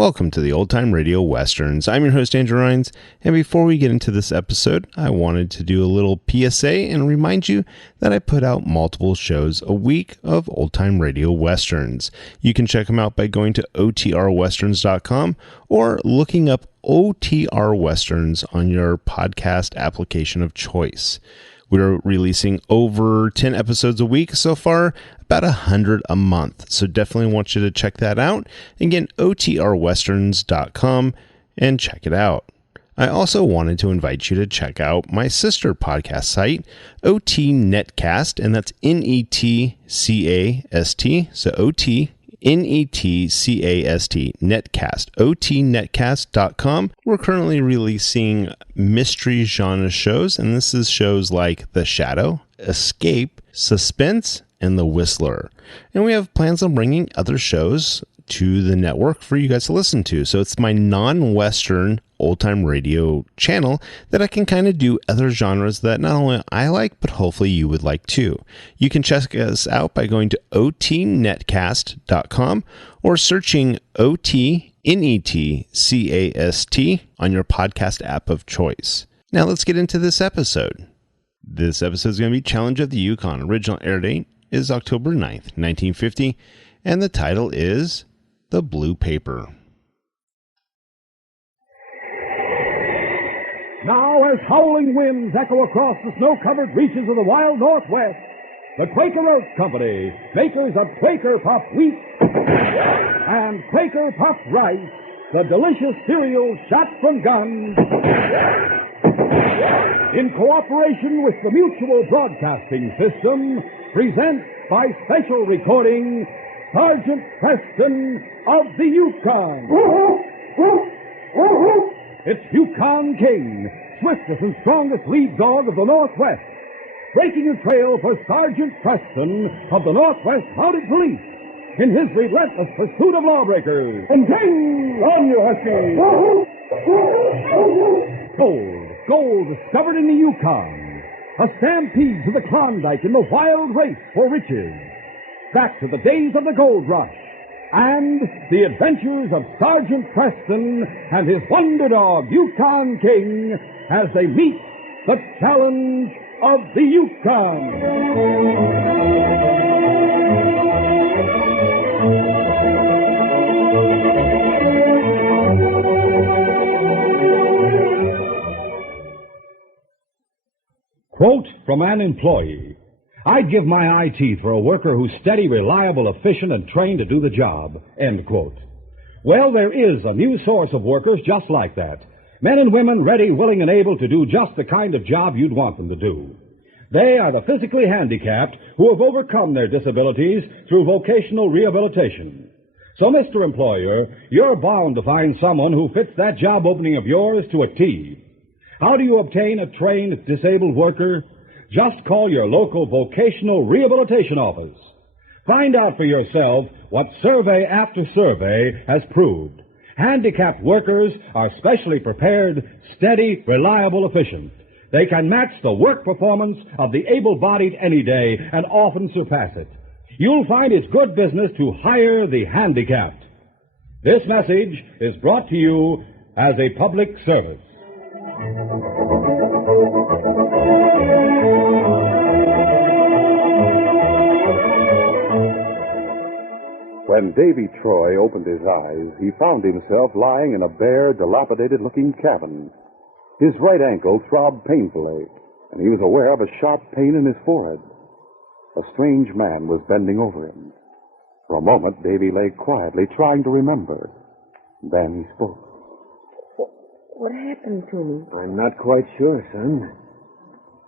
Welcome to the Old Time Radio Westerns. I'm your host, Andrew Rhines, and before we get into this episode, I wanted to do a little PSA and remind you that I put out multiple shows a week of Old Time Radio Westerns. You can check them out by going to otrwesterns.com or looking up OTR Westerns on your podcast application of choice. We're releasing over 10 episodes a week so far, about 100 a month. So definitely want you to check that out. Again, otrwesterns.com and check it out. I also wanted to invite you to check out my sister podcast site, OT Netcast, and that's Netcast. So OT Netcast, Netcast, otnetcast.com. We're currently releasing mystery genre shows, and this is shows like The Shadow, Escape, Suspense, and The Whistler. And we have plans on bringing other shows to the network for you guys to listen to. So it's my non-Western old-time radio channel that I can kind of do other genres that not only I like, but hopefully you would like too. You can check us out by going to otnetcast.com or searching OTNETCAST on your podcast app of choice. Now let's get into this episode. This episode is going to be Challenge of the Yukon. Original air date is October 9th, 1950, and the title is The Blue Paper. Now, as howling winds echo across the snow-covered reaches of the wild Northwest, the Quaker Oats Company, makers of Quaker Puff Wheat and Quaker Puff Rice, the delicious cereal shot from guns, in cooperation with the Mutual Broadcasting System, presents by special recording Sergeant Preston of the Yukon. It's Yukon King, swiftest and strongest lead dog of the Northwest, breaking a trail for Sergeant Preston of the Northwest Mounted Police in his relentless pursuit of lawbreakers. And King, on you, Husky! Gold discovered in the Yukon. A stampede to the Klondike in the wild race for riches. Back to the days of the gold rush. And the adventures of Sergeant Preston and his wonder dog, Yukon King, as they meet the challenge of the Yukon. Quote from an employee. I'd give my eye teeth for a worker who's steady, reliable, efficient, and trained to do the job. End quote. Well, there is a new source of workers just like that. Men and women ready, willing, and able to do just the kind of job you'd want them to do. They are the physically handicapped who have overcome their disabilities through vocational rehabilitation. So, Mr. Employer, you're bound to find someone who fits that job opening of yours to a T. How do you obtain a trained disabled worker? Just call your local vocational rehabilitation office. Find out for yourself what survey after survey has proved. Handicapped workers are specially prepared, steady, reliable, efficient. They can match the work performance of the able-bodied any day and often surpass it. You'll find it's good business to hire the handicapped. This message is brought to you as a public service. When Davy Troy opened his eyes, he found himself lying in a bare, dilapidated-looking cabin. His right ankle throbbed painfully, and he was aware of a sharp pain in his forehead. A strange man was bending over him. For a moment, Davy lay quietly, trying to remember. Then he spoke. What happened to me? I'm not quite sure, son.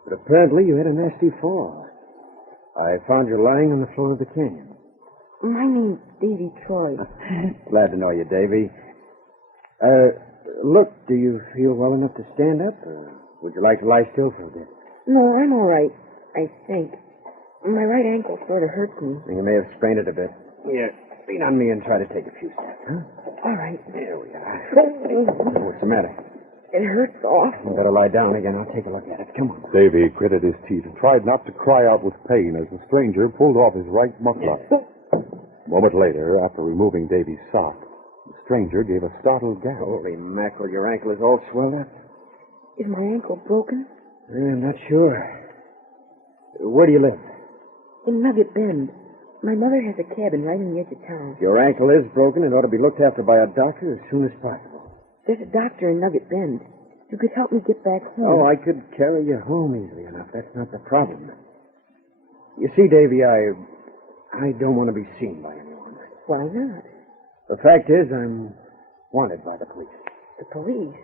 But apparently you had a nasty fall. I found you lying on the floor of the canyon. My name's Davy Troy. Glad to know you, Davy. Look, do you feel well enough to stand up, or would you like to lie still for a bit? No, I'm all right, I think. My right ankle sort of hurts me. You may have sprained it a bit. Here, lean on me and try to take a few steps, huh? All right. There we are. What's the matter? It hurts awful. You better lie down again. I'll take a look at it. Come on. Davy gritted his teeth and tried not to cry out with pain as the stranger pulled off his right muckluck. A moment later, after removing Davy's sock, the stranger gave a startled gasp. Holy mackerel, your ankle is all swelled up. Is my ankle broken? I'm not sure. Where do you live? In Nugget Bend. My mother has a cabin right on the edge of town. If your ankle is broken, it ought to be looked after by a doctor as soon as possible. There's a doctor in Nugget Bend. You could help me get back home. Oh, I could carry you home easily enough. That's not the problem. You see, Davy, I don't want to be seen by anyone. Why not? The fact is, I'm wanted by the police. The police?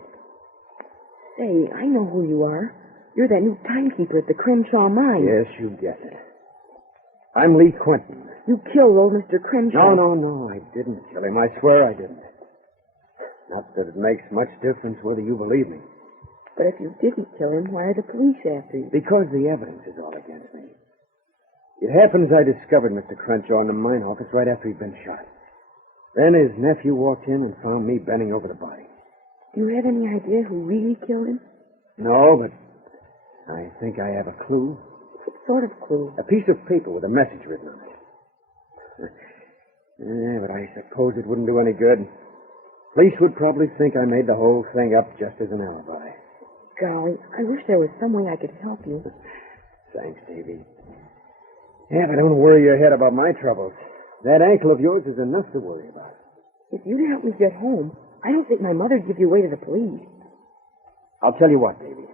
Say, I know who you are. You're that new timekeeper at the Crenshaw mine. Yes, you guessed it. I'm Lee Quentin. You killed old Mr. Crenshaw. No, I didn't kill him. I swear I didn't. Not that it makes much difference whether you believe me. But if you didn't kill him, why are the police after you? Because the evidence is all against me. It happens I discovered Mr. Crenshaw in the mine office right after he'd been shot. Then his nephew walked in and found me bending over the body. Do you have any idea who really killed him? No, but I think I have a clue. What sort of clue? A piece of paper with a message written on it. But I suppose it wouldn't do any good. Police would probably think I made the whole thing up just as an alibi. Golly, I wish there was some way I could help you. Thanks, Davy. Yeah, but don't worry your head about my troubles. That ankle of yours is enough to worry about. If you'd help me get home, I don't think my mother'd give you away to the police. I'll tell you what, Davy.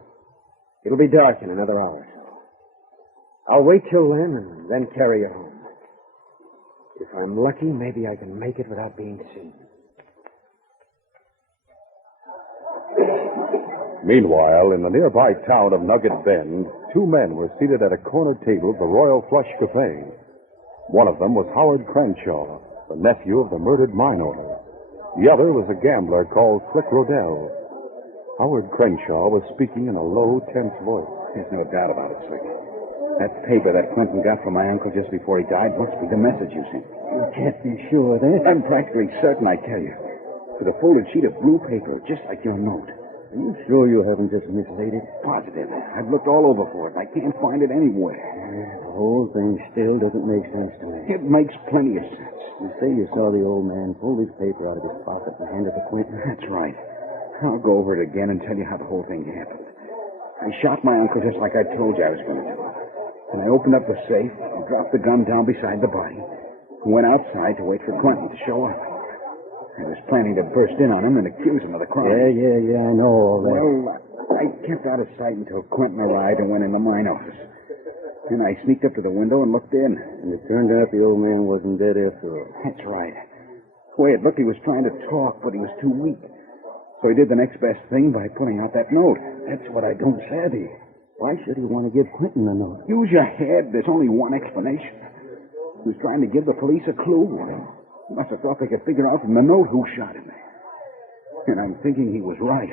It'll be dark in another hour or so. I'll wait till then and then carry you home. If I'm lucky, maybe I can make it without being seen. Meanwhile, in the nearby town of Nugget Bend, two men were seated at a corner table of the Royal Flush Cafe. One of them was Howard Crenshaw, the nephew of the murdered mine owner. The other was a gambler called Slick Rodell. Howard Crenshaw was speaking in a low, tense voice. There's no doubt about it, Slick. That paper that Clinton got from my uncle just before he died must be the message you sent. You can't be sure of that. I'm practically certain, I tell you. With a folded sheet of blue paper, just like your note. Are you sure you haven't just mislaid it? Positive. I've looked all over for it, and I can't find it anywhere. The whole thing still doesn't make sense to me. It makes plenty of sense. You say you saw the old man pull his paper out of his pocket and hand it to Quentin? That's right. I'll go over it again and tell you how the whole thing happened. I shot my uncle just like I told you I was going to do. And I opened up the safe and dropped the gun down beside the body and went outside to wait for Quentin to show up. I was planning to burst in on him and accuse him of the crime. Yeah, I know all that. Well, I kept out of sight until Quentin arrived and went in the mine office. Then I sneaked up to the window and looked in. And it turned out the old man wasn't dead after all. That's right. The way it looked, he was trying to talk, but he was too weak. So he did the next best thing by putting out that note. That's what I don't savvy. Why should he want to give Quentin a note? Use your head. There's only one explanation. He was trying to give the police a clue. He must have thought they could figure out from the note who shot him. And I'm thinking he was right.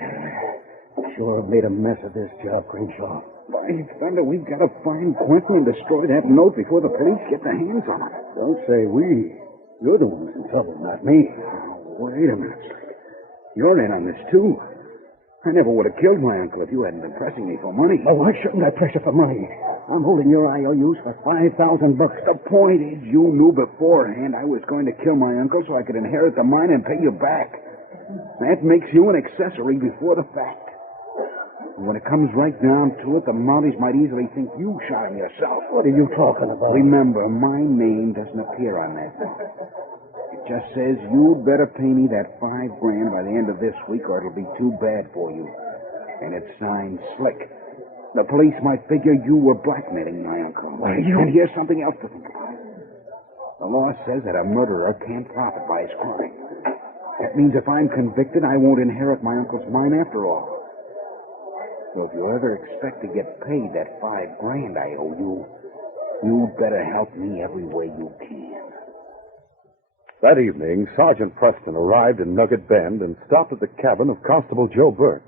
Sure made a mess of this job, Crenshaw. By thunder, we've got to find Quentin and destroy that note before the police get their hands on it. Don't say we. You're the ones in trouble, not me. Oh, wait a minute. You're in on this, too. I never would have killed my uncle if you hadn't been pressing me for money. Oh, why shouldn't I pressure for money? I'm holding your IOUs for $5,000. The point is, you knew beforehand I was going to kill my uncle so I could inherit the mine and pay you back. That makes you an accessory before the fact. And when it comes right down to it, the Mounties might easily think you shot him yourself. What are you talking about? Remember, my name doesn't appear on that note. It just says you'd better pay me that $5,000 by the end of this week or it'll be too bad for you. And it's signed Slick. The police might figure you were blackmailing my uncle. And here's something else to think about. The law says that a murderer can't profit by his crime. That means if I'm convicted, I won't inherit my uncle's mine after all. So if you ever expect to get paid that $5,000 I owe you, you'd better help me every way you can. That evening, Sergeant Preston arrived in Nugget Bend and stopped at the cabin of Constable Joe Burke.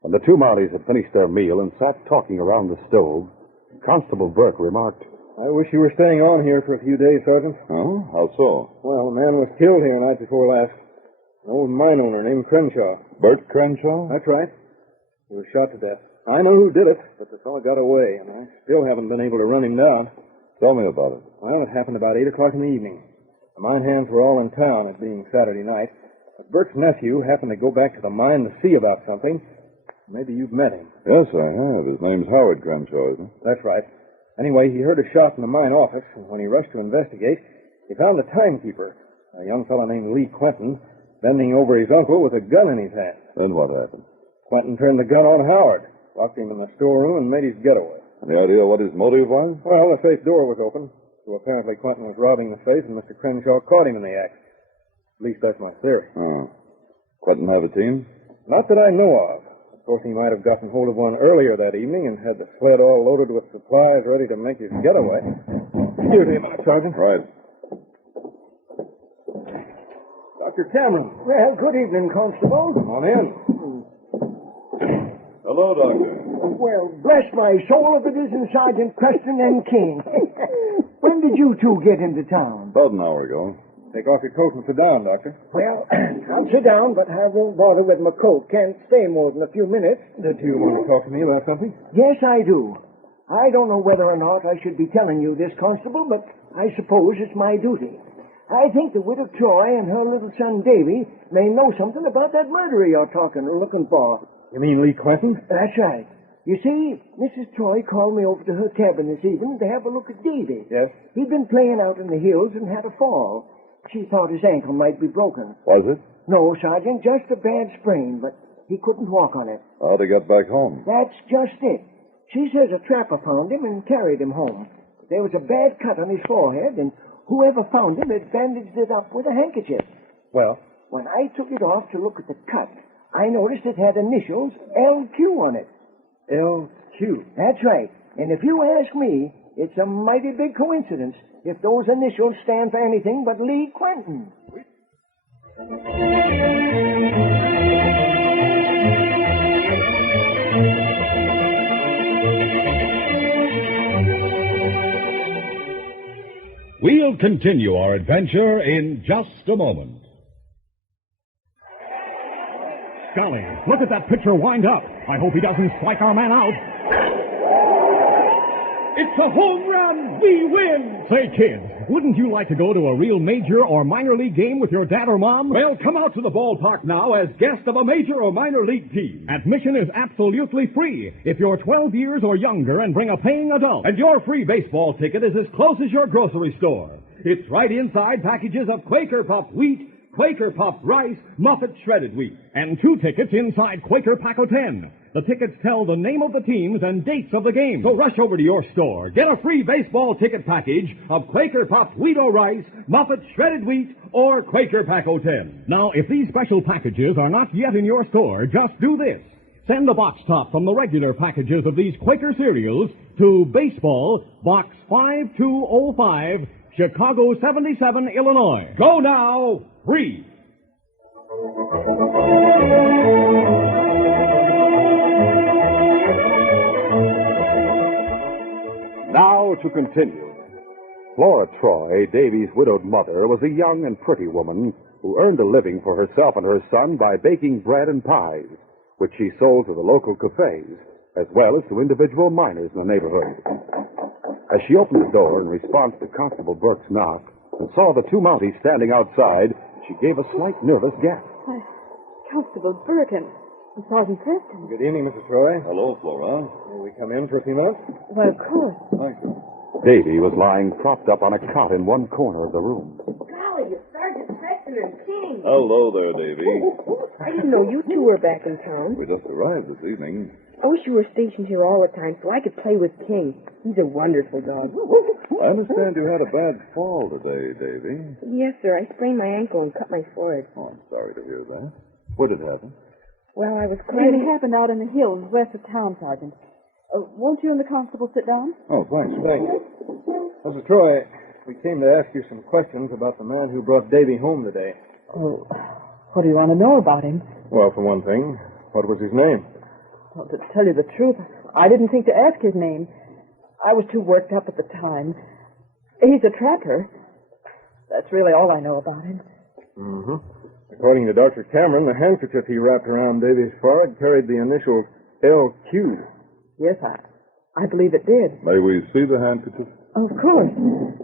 When the two Mounties had finished their meal and sat talking around the stove, Constable Burke remarked, I wish you were staying on here for a few days, Sergeant. Oh, how so? Well, a man was killed here night before last. An old mine owner named Crenshaw. Bert Crenshaw? That's right. He was shot to death. I know who did it, but the fellow got away, and I still haven't been able to run him down. Tell me about it. Well, it happened about 8 o'clock in the evening. The mine hands were all in town, it being Saturday night, Bert's nephew happened to go back to the mine to see about something. Maybe you've met him. Yes, I have. His name's Howard Crenshaw, isn't it? That's right. Anyway, he heard a shot in the mine office, and when he rushed to investigate, he found the timekeeper, a young fellow named Lee Quentin, bending over his uncle with a gun in his hand. Then what happened? Quentin turned the gun on Howard, locked him in the storeroom, and made his getaway. Any idea what his motive was? Well, the safe door was open, so apparently Quentin was robbing the safe, and Mr. Crenshaw caught him in the act. At least that's my theory. Oh. Quentin have a team? Not that I know of. Of course, he might have gotten hold of one earlier that evening and had the sled all loaded with supplies ready to make his getaway. Here they are, Sergeant. Right. Dr. Cameron. Well, good evening, Constable. Come on in. Hello, Doctor. Well, bless my soul if it isn't Sergeant Preston and King. When did you two get into town? About an hour ago. Take off your coat and sit down, Doctor. Well, I'll sit down, but I won't bother with my coat. Can't stay more than a few minutes. Did you want to talk to me about something? Yes, I do. I don't know whether or not I should be telling you this, Constable, but I suppose it's my duty. I think the widow Troy and her little son Davy may know something about that murderer you're looking for. You mean Lee Quentin? That's right. You see, Mrs. Troy called me over to her cabin this evening to have a look at Davy. Yes? He'd been playing out in the hills and had a fall. She thought his ankle might be broken. Was it? No, Sergeant, just a bad sprain, but he couldn't walk on it. How'd he get back home? That's just it. She says a trapper found him and carried him home. There was a bad cut on his forehead, and whoever found him had bandaged it up with a handkerchief. Well? When I took it off to look at the cut, I noticed it had initials LQ on it. LQ? That's right. And if you ask me, it's a mighty big coincidence if those initials stand for anything but Lee Quentin. We'll continue our adventure in just a moment. Golly, look at that pitcher wind up. I hope he doesn't strike our man out. It's a home run! We win! Say, kids, wouldn't you like to go to a real major or minor league game with your dad or mom? Well, come out to the ballpark now as guest of a major or minor league team. Admission is absolutely free if you're 12 years or younger and bring a paying adult. And your free baseball ticket is as close as your grocery store. It's right inside packages of Quaker Puffed wheat, Quaker Puffed rice, Muffet shredded wheat, and 2 tickets inside Quaker Pack o' 10. The tickets tell the name of the teams and dates of the game. So rush over to your store. Get a free baseball ticket package of Quaker Puffed wheat or rice, Muffet shredded wheat, or Quaker Pack o' 10. Now, if these special packages are not yet in your store, just do this. Send the box top from the regular packages of these Quaker cereals to Baseball, Box 5205, Chicago 77, Illinois. Go now, free. Now to continue. Flora Troy, Davy's widowed mother, was a young and pretty woman who earned a living for herself and her son by baking bread and pies, which she sold to the local cafes, as well as to individual miners in the neighborhood. As she opened the door in response to Constable Burke's knock and saw the 2 Mounties standing outside, she gave a slight nervous gasp. Constable Burke and Sergeant Preston. Good evening, Mrs. Troy. Hello, Flora. May we come in for a few minutes? Well, of course. Thank you. Davy was lying propped up on a cot in one corner of the room. Golly, it's Sergeant Preston and King. Hello there, Davy. I didn't know you two were back in town. We just arrived this evening. I wish you were stationed here all the time so I could play with King. He's a wonderful dog. I understand you had a bad fall today, Davy. Yes, sir. I sprained my ankle and cut my forehead. Oh, I'm sorry to hear that. Where did it happen? Well, I was It climbing... happened out in the hills west of town, Sergeant. Won't you and the constable sit down? Oh, thanks. Thank you. Mrs. Troy, we came to ask you some questions about the man who brought Davy home today. Oh, what do you want to know about him? Well, for one thing, what was his name? Well, to tell you the truth, I didn't think to ask his name. I was too worked up at the time. He's a trapper. That's really all I know about him. Mm-hmm. According to Dr. Cameron, the handkerchief he wrapped around Davy's forehead carried the initial LQ. Yes, I believe it did. May we see the handkerchief? Of course.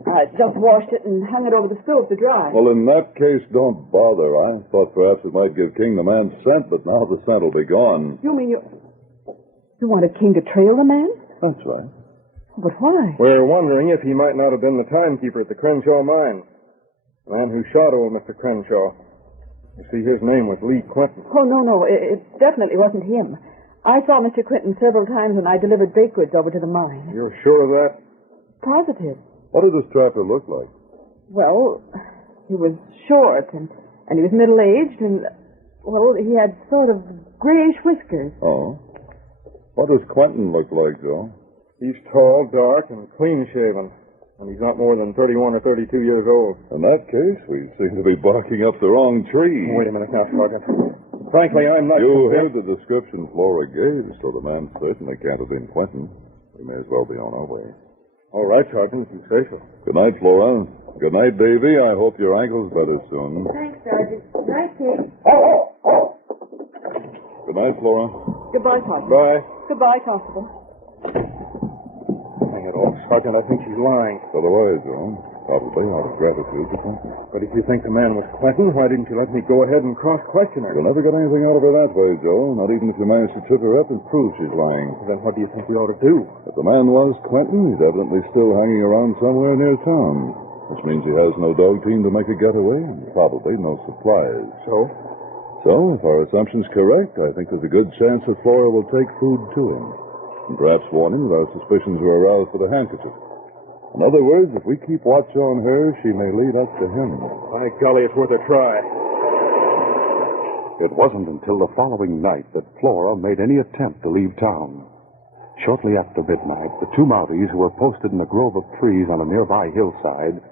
I just washed it and hung it over the stove to dry. Well, in that case, don't bother. I thought perhaps it might give King the man's scent, but now the scent will be gone. You mean you wanted King to trail the man? That's right. But why? We're wondering if he might not have been the timekeeper at the Crenshaw mine. The man who shot old Mr. Crenshaw. You see, his name was Lee Quentin. Oh, no. It definitely wasn't him. I saw Mr. Quentin several times when I delivered baked goods over to the mine. You're sure of that? Positive. What did this trapper look like? Well, he was short, and he was middle-aged, and, well, he had sort of grayish whiskers. Oh. What does Quentin look like, Joe? He's tall, dark, and clean-shaven. And he's not more than 31 or 32 years old. In that case, we seem to be barking up the wrong tree. Wait a minute now, Sergeant. Frankly, I'm not... You heard the description Flora gave, so the man certainly can't have been Quentin. We may as well be on our way. All right, Sergeant, if you say so. Good night, Flora. Good night, Davy. I hope your ankle's better soon. Thanks, Sergeant. Night, King. Good night, Flora. Goodbye, Constable. Bye. Goodbye, Constable. Hang it all, Sergeant. I think she's lying. So do I, Joe. Probably out of gratitude to Quentin. But if you think the man was Quentin, why didn't you let me go ahead and cross-question her? You'll never get anything out of her that way, Joe. Not even if you manage to trip her up and prove she's lying. Then what do you think we ought to do? If the man was Quentin, he's evidently still hanging around somewhere near town. Which means he has no dog team to make a getaway and probably no supplies. So? So, if our assumption's correct, I think there's a good chance that Flora will take food to him. And perhaps warn him that our suspicions were aroused for the handkerchief. In other words, if we keep watch on her, she may lead us to him. By golly, it's worth a try. It wasn't until the following night that Flora made any attempt to leave town. Shortly after midnight, the two Mounties who were posted in a grove of trees on a nearby hillside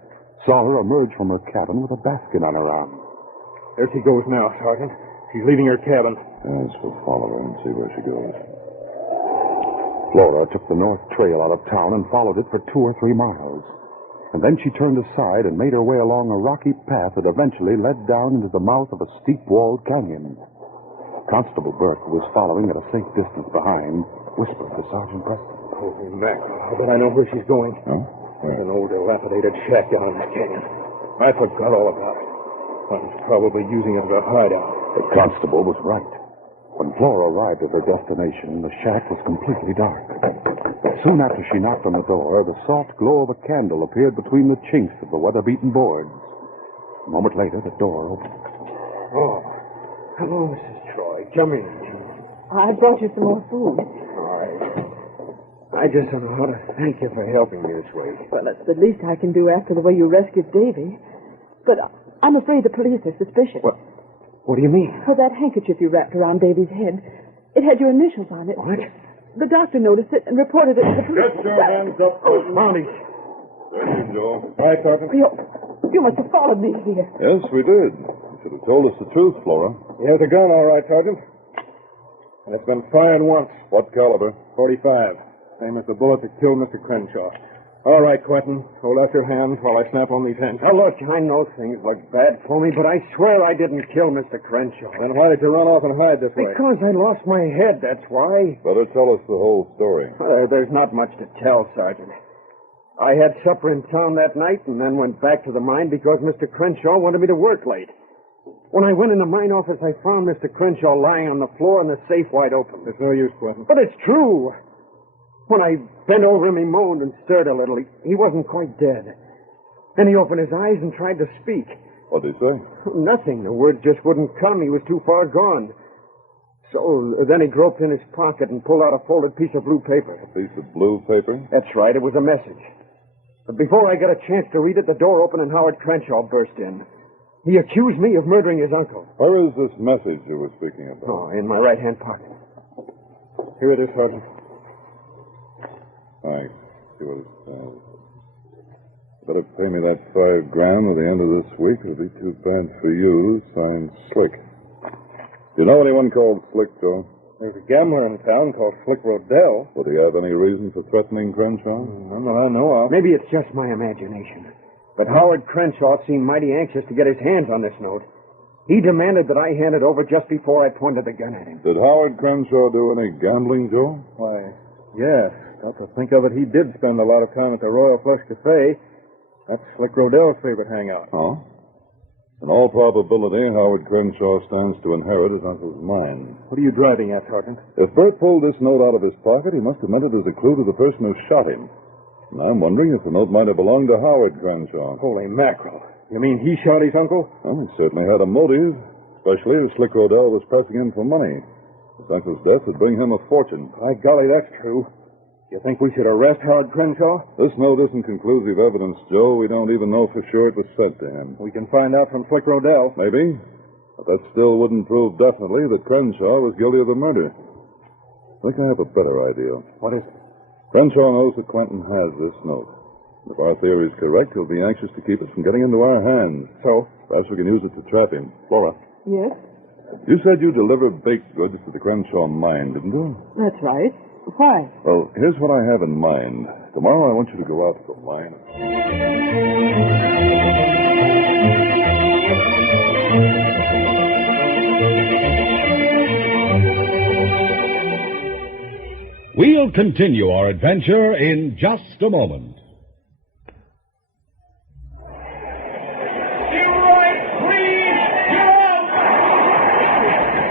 saw her emerge from her cabin with a basket on her arm. There she goes now, Sergeant. She's leaving her cabin. Yes, we'll follow her and see where she goes. Flora took the north trail out of town and followed it for 2 or 3 miles. And then she turned aside and made her way along a rocky path that eventually led down into the mouth of a steep-walled canyon. Constable Burke, who was following at a safe distance behind, whispered to Sergeant Preston. Holy mackerel. But I know where she's going. Huh? There's an old dilapidated shack down in the canyon. I forgot all about it. I was probably using it as a hideout. The constable was right. When Flora arrived at her destination, the shack was completely dark. Soon after she knocked on the door, the soft glow of a candle appeared between the chinks of the weather-beaten boards. A moment later, the door opened. Oh, hello, Mrs. Troy. Come in. I brought you some more food. All right. I just don't know how to thank you for helping me this way. Well, that's the least I can do after the way you rescued Davy. But I'm afraid the police are suspicious. What do you mean? For that handkerchief you wrapped around Davy's head. It had your initials on it. What? The doctor noticed it and reported it to the police. Get your hands up. Oh, Mounties. There you go. All right, Sergeant. You must have followed me here. Yes, we did. You should have told us the truth, Flora. He has a gun, all right, Sergeant. And it's been fired once. What caliber? 45. Same as the bullet that killed Mr. Crenshaw. All right, Quentin. Hold out your hands while I snap on these handcuffs. Now, look, I know things look bad for me, but I swear I didn't kill Mr. Crenshaw. Then why did you run off and hide this way? Because I lost my head, that's why. Better tell us the whole story. There's not much to tell, Sergeant. I had supper in town that night and then went back to the mine because Mr. Crenshaw wanted me to work late. When I went in the mine office, I found Mr. Crenshaw lying on the floor and the safe wide open. It's no use, Quentin. But it's true. When I bent over him, he moaned and stirred a little. He wasn't quite dead. Then he opened his eyes and tried to speak. What did he say? Nothing. The words just wouldn't come. He was too far gone. So then he groped in his pocket and pulled out a folded piece of blue paper. A piece of blue paper? That's right. It was a message. But before I got a chance to read it, the door opened and Howard Crenshaw burst in. He accused me of murdering his uncle. Where is this message you were speaking about? Oh, in my right-hand pocket. Here it is, Sergeant. I see what it says. Better pay me that $5,000 at the end of this week. It'll be too bad for you. Signed Slick. Do you know anyone called Slick, Joe? There's a gambler in town called Slick Rodell. Would he have any reason for threatening Crenshaw? None that I know of. Maybe it's just my imagination. But Howard Crenshaw seemed mighty anxious to get his hands on this note. He demanded that I hand it over just before I pointed the gun at him. Did Howard Crenshaw do any gambling, Joe? Why, yes. Well, to think of it, he did spend a lot of time at the Royal Flush Cafe. That's Slick Rodell's favorite hangout. Oh? In all probability, Howard Crenshaw stands to inherit his uncle's mine. What are you driving at, Sergeant? If Bert pulled this note out of his pocket, he must have meant it as a clue to the person who shot him. And I'm wondering if the note might have belonged to Howard Crenshaw. Holy mackerel. You mean he shot his uncle? Well, he certainly had a motive, especially if Slick Rodell was pressing him for money. His uncle's death would bring him a fortune. By golly, that's true. You think we should arrest Howard Crenshaw? This note isn't conclusive evidence, Joe. We don't even know for sure it was sent to him. We can find out from Slick Rodell. Maybe. But that still wouldn't prove definitely that Crenshaw was guilty of the murder. I think I have a better idea. What is it? Crenshaw knows that Quentin has this note. If our theory is correct, he'll be anxious to keep it from getting into our hands. So? Perhaps we can use it to trap him. Flora, Yes, you said you delivered baked goods to the Crenshaw mine, didn't you? that's right. Why? Well, here's what I have in mind. Tomorrow I want you to go out to the mine. We'll continue our adventure in just a moment.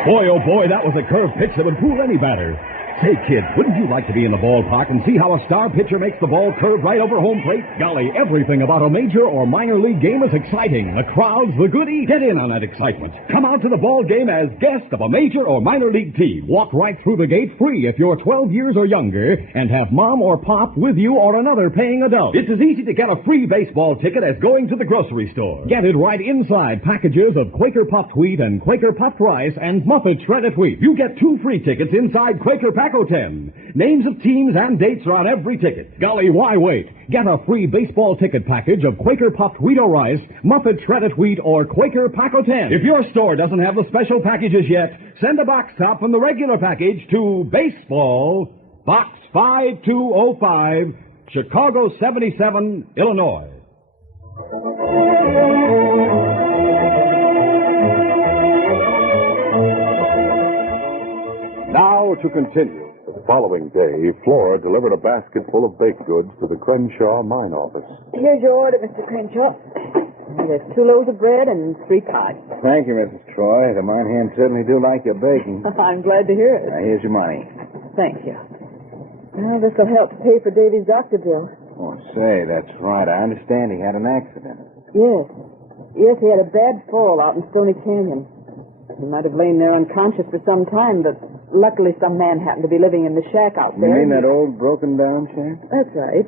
Boy, oh boy, that was a curved pitch that would fool any batter. Say, kids, wouldn't you like to be in the ballpark and see how a star pitcher makes the ball curve right over home plate? Golly, everything about a major or minor league game is exciting. The crowds, the goodies, get in on that excitement. Come out to the ball game as guest of a major or minor league team. Walk right through the gate free if you're 12 years or younger and have mom or pop with you or another paying adult. It's as easy to get a free baseball ticket as going to the grocery store. Get it right inside packages of Quaker puffed wheat and Quaker puffed rice and Muffet shredded wheat. You get 2 free tickets inside Quaker Paco 10. Names of teams and dates are on every ticket. Golly, why wait? Get a free baseball ticket package of Quaker puffed wheat or rice, Muffet shredded wheat, or Quaker Paco 10. If your store doesn't have the special packages yet, send a box top from the regular package to Baseball, Box 5205, Chicago 77, Illinois. Now to continue. The following day, Flora delivered a basket full of baked goods to the Crenshaw mine office. Here's your order, Mr. Crenshaw. There's 2 loaves of bread and 3 pies. Thank you, Mrs. Troy. The mine hands certainly do like your baking. I'm glad to hear it. Now, here's your money. Thank you. Well, this will help to pay for Davy's doctor bill. Oh, say, that's right. I understand he had an accident. Yes. Yes, he had a bad fall out in Stony Canyon. He might have lain there unconscious for some time, but luckily some man happened to be living in the shack out You there. mean that old broken-down shack? That's right.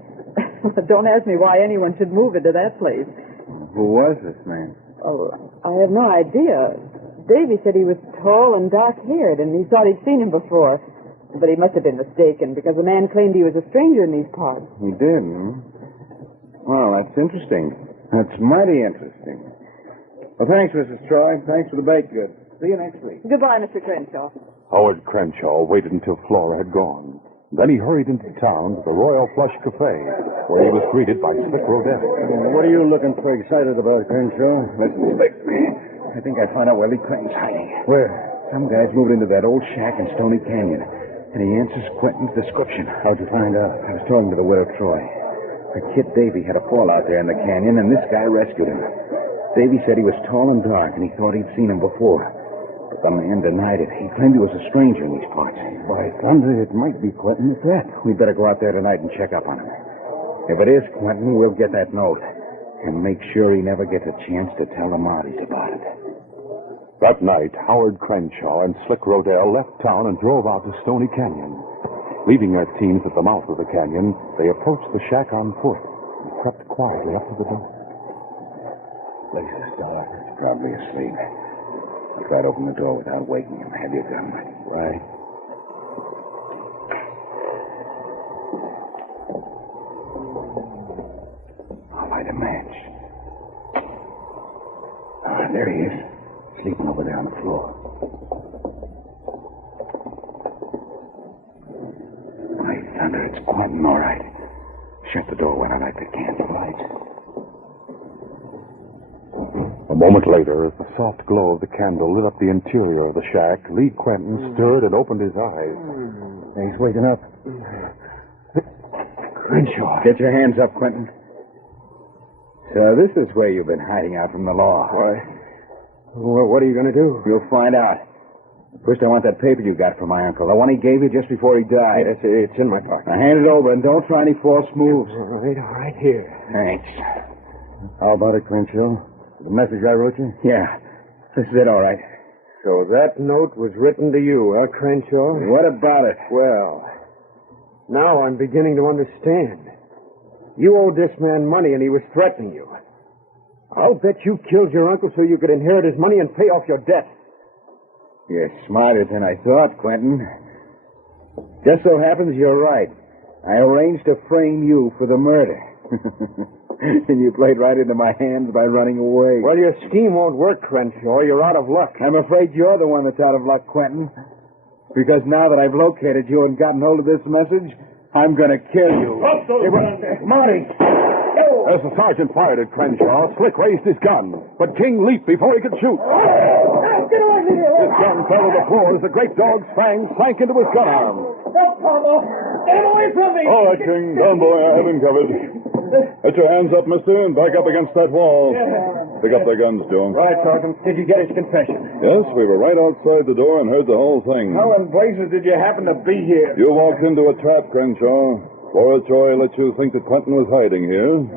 Don't ask me why anyone should move into that place. Who was this man? Oh, I have no idea. Davy said he was tall and dark-haired, and he thought he'd seen him before. But he must have been mistaken, because the man claimed he was a stranger in these parts. He did, hmm? Well, that's interesting. That's mighty interesting. Well, thanks, Mrs. Troy. Thanks for the baked goods. See you next week. Goodbye, Mr. Crenshaw. Howard Crenshaw waited until Flora had gone. Then he hurried into town to the Royal Flush Cafe, where he was greeted by Slick Rodell. What are you looking so excited about, Crenshaw? Listen, Slick, I think I found out where Lee Quentin's hiding. Where? Some guy's moved into that old shack in Stony Canyon, and he answers Quentin's description. How'd you find out? I was talking to the widow Troy. Her kid Davy had a fall out there in the canyon, and this guy rescued him. Davy said he was tall and dark, and he thought he'd seen him before. But the man denied it. He claimed he was a stranger in these parts. By thunder, it might be Quentin at that. We'd better go out there tonight and check up on him. If it is Quentin, we'll get that note and make sure he never gets a chance to tell the Mounties about it. That night, Howard Crenshaw and Slick Rodell left town and drove out to Stony Canyon. Leaving their teams at the mouth of the canyon, they approached the shack on foot and crept quietly up to the door. Place is dark. It's probably asleep. I'll try to open the door without waking him. Have your gun ready. Right. I'll light a match. Ah, there he is. Sleeping over there on the floor. My thunder, it's Quentin, all right. Shut the door when I light the candle light. A moment later, as the soft glow of the candle lit up the interior of the shack, Lee Quentin stirred and opened his eyes. He's waking up. Crenshaw. Get your hands up, Quentin. So this is where you've been hiding out from the law. Why? Well, what are you going to do? You'll find out. First, I want that paper you got from my uncle, the one he gave you just before he died. Yes, it's in my pocket. Now hand it over and don't try any false moves. All right here. Thanks. How about it, Crenshaw? The message I wrote you? Yeah, this is it, all right. So that note was written to you, huh, Crenshaw? What about it? Well, now I'm beginning to understand. You owed this man money and he was threatening you. I'll bet you killed your uncle so you could inherit his money and pay off your debt. You're smarter than I thought, Quentin. Just so happens you're right. I arranged to frame you for the murder. And you played right into my hands by running away. Well, your scheme won't work, Crenshaw. You're out of luck. I'm afraid you're the one that's out of luck, Quentin. Because now that I've located you and gotten hold of this message, I'm going to kill you. Drop those guns. Marty! As the sergeant fired at Crenshaw, Slick raised his gun, but King leaped before he could shoot. Get away from here! His gun fell to the floor as the great dog's fangs sank into his gun arm. Help, Tonto! Get him away from me! All right, King. Down, boy. I have him covered. Put your hands up, mister, and back up against that wall. Pick up their guns, Joe. Right, Sergeant. Did you get his confession? Yes, we were right outside the door and heard the whole thing. How in blazes did you happen to be here? You walked into a trap, Crenshaw. Flora Troy let you think that Quentin was hiding here.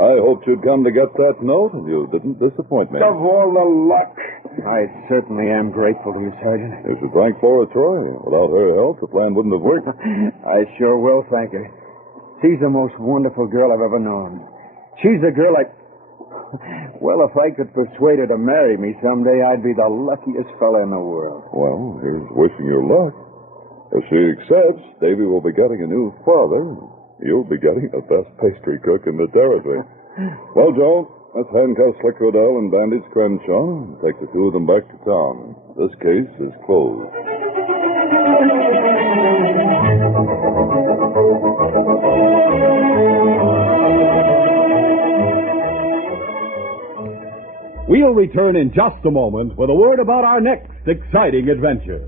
I hoped you'd come to get that note, and you didn't disappoint me. Of all the luck. I certainly am grateful to you, Sergeant. You should thank Flora Troy. Without her help, the plan wouldn't have worked. I sure will thank her. She's the most wonderful girl I've ever known. She's the girl I... Well, if I could persuade her to marry me someday, I'd be the luckiest fella in the world. Well, here's wishing you luck. If she accepts, Davy will be getting a new father. You'll be getting the best pastry cook in the territory. Well, Joe, let's handcuff Slick Rodell and bandage Crenshaw and take the two of them back to town. This case is closed. We'll return in just a moment with a word about our next exciting adventure.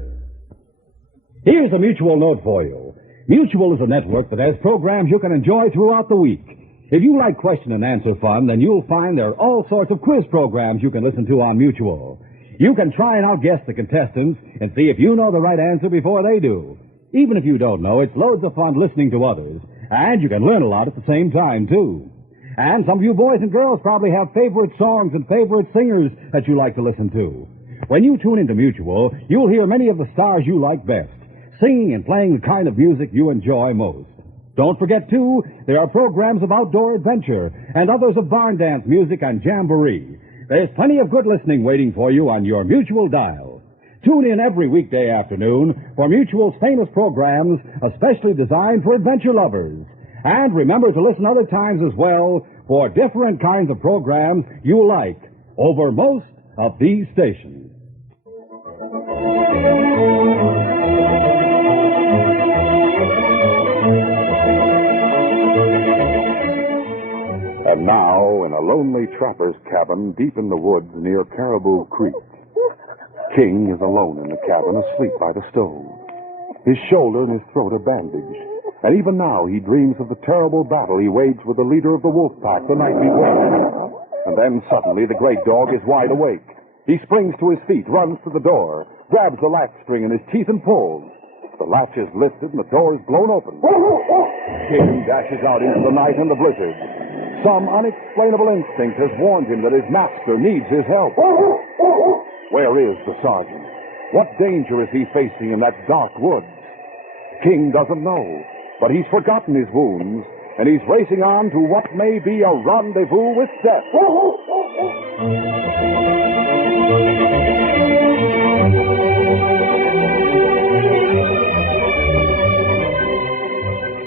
Here's a Mutual note for you. Mutual is a network that has programs you can enjoy throughout the week. If you like question and answer fun, then you'll find there are all sorts of quiz programs you can listen to on Mutual. You can try and outguess the contestants and see if you know the right answer before they do. Even if you don't know, it's loads of fun listening to others, and you can learn a lot at the same time, too. And some of you boys and girls probably have favorite songs and favorite singers that you like to listen to. When you tune into Mutual, you'll hear many of the stars you like best, singing and playing the kind of music you enjoy most. Don't forget, too, there are programs of outdoor adventure and others of barn dance music and jamboree. There's plenty of good listening waiting for you on your Mutual dial. Tune in every weekday afternoon for Mutual's famous programs, especially designed for adventure lovers. And remember to listen other times as well for different kinds of programs you like over most of these stations. And now, in a lonely trapper's cabin deep in the woods near Caribou Creek, King is alone in the cabin, asleep by the stove. His shoulder and his throat are bandaged. And even now, he dreams of the terrible battle he waged with the leader of the wolf pack the night before. And then suddenly, the great dog is wide awake. He springs to his feet, runs to the door, grabs the latch string in his teeth and pulls. The latch is lifted and the door is blown open. King dashes out into the night and the blizzard. Some unexplainable instinct has warned him that his master needs his help. Where is the sergeant? What danger is he facing in that dark woods? King doesn't know, but he's forgotten his wounds, and he's racing on to what may be a rendezvous with death.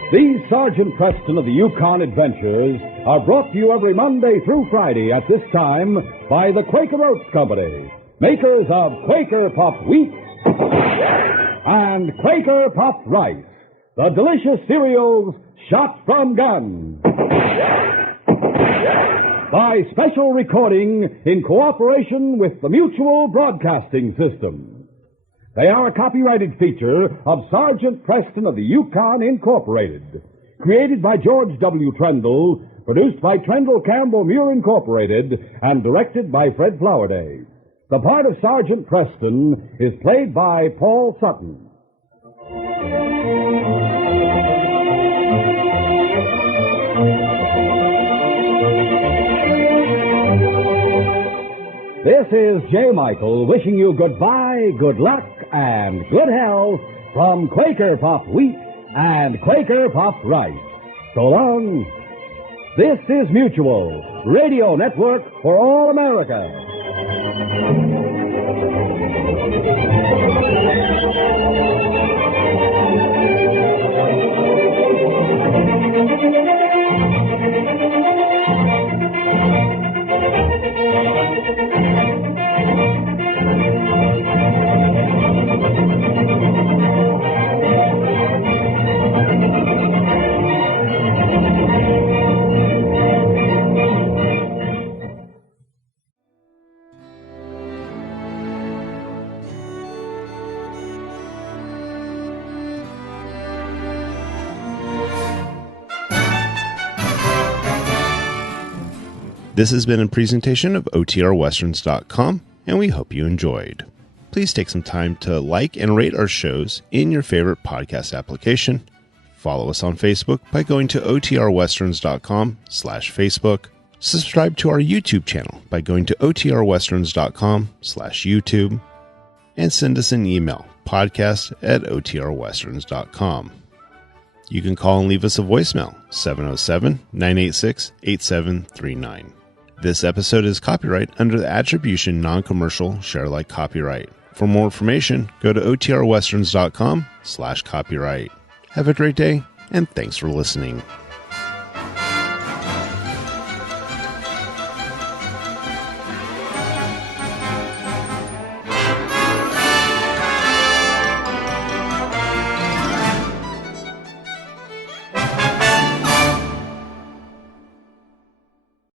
These Sergeant Preston of the Yukon Adventures are brought to you every Monday through Friday at this time by the Quaker Oats Company, makers of Quaker Puffed Wheat and Quaker Puffed Rice, the delicious cereals shot from guns. By special recording in cooperation with the Mutual Broadcasting System. They are a copyrighted feature of Sergeant Preston of the Yukon Incorporated. created by George W. Trendle, produced by Trendle Campbell Muir Incorporated, and directed by Fred Flowerday. The part of Sergeant Preston is played by Paul Sutton. This is J. Michael wishing you goodbye, good luck, and good health from Quaker Puffed Wheat and Quaker Puffed Rice. So long. This is Mutual, Radio Network for all America. This has been a presentation of OTRWesterns.com, and we hope you enjoyed. Please take some time to like and rate our shows in your favorite podcast application. Follow us on Facebook by going to OTRWesterns.com/Facebook. Subscribe to our YouTube channel by going to OTRWesterns.com/YouTube. And send us an email, podcast@OTRWesterns.com. You can call and leave us a voicemail, 707-986-8739. This episode is copyright under the Attribution Non-Commercial Share-alike copyright. For more information, go to OTRWesterns.com/copyright. Have a great day, and thanks for listening.